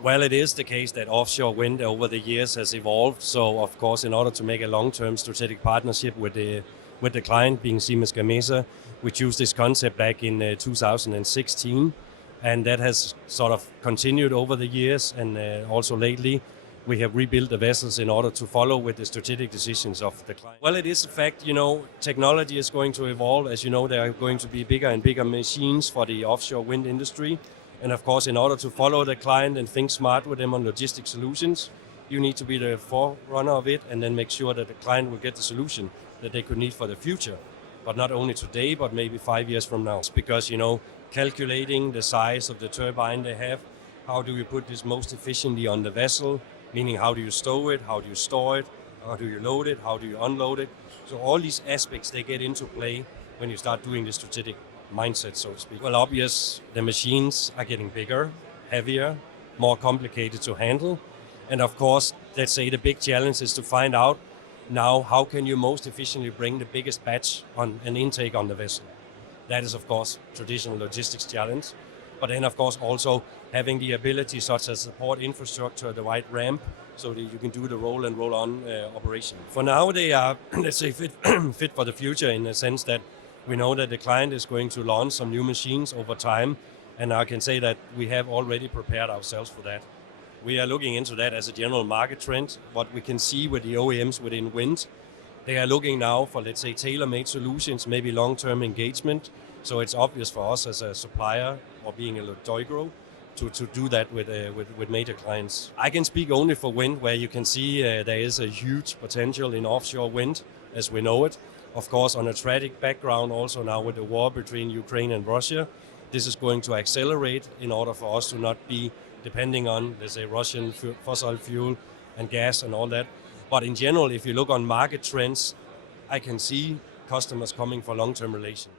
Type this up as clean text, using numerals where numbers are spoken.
Well, it is the case that offshore wind over the years has evolved. So, of course, in order to make a long-term strategic partnership with the client, being Siemens Gamesa, we chose this concept back in 2016, and that has sort of continued over the years. And also lately, we have rebuilt the vessels in order to follow with the strategic decisions of the client. Well, it is a fact, technology is going to evolve. As you know, there are going to be bigger and bigger machines for the offshore wind industry. And of course, in order to follow the client and think smart with them on logistic solutions, you need to be the forerunner of it and then make sure that the client will get the solution that they could need for the future. But not only today, but maybe 5 years from now. It's because, calculating the size of the turbine they have, how do you put this most efficiently on the vessel, meaning how do you stow it, how do you store it, how do you load it, how do you unload it. So all these aspects, they get into play when you start doing the strategic mindset, so to speak. Well, obvious, the machines are getting bigger, heavier, more complicated to handle. And of course, let's say the big challenge is to find out now how can you most efficiently bring the biggest batch on an intake on the vessel. That is, of course, traditional logistics challenge. But then, of course, also having the ability such as support infrastructure, the right ramp, so that you can do the roll and roll on operation. For now, they are, let's say, fit for the future in the sense that we know that the client is going to launch some new machines over time, and I can say that we have already prepared ourselves for that. We are looking into that as a general market trend. What we can see with the OEMs within wind, they are looking now for, let's say, tailor-made solutions, maybe long-term engagement. So it's obvious for us as a supplier or being a deugro to do that with major clients. I can speak only for wind, where you can see there is a huge potential in offshore wind as we know it. Of course, on a tragic background also now with the war between Ukraine and Russia, this is going to accelerate in order for us to not be depending on, let's say, Russian fossil fuel and gas and all that. But in general, if you look on market trends, I can see customers coming for long-term relations.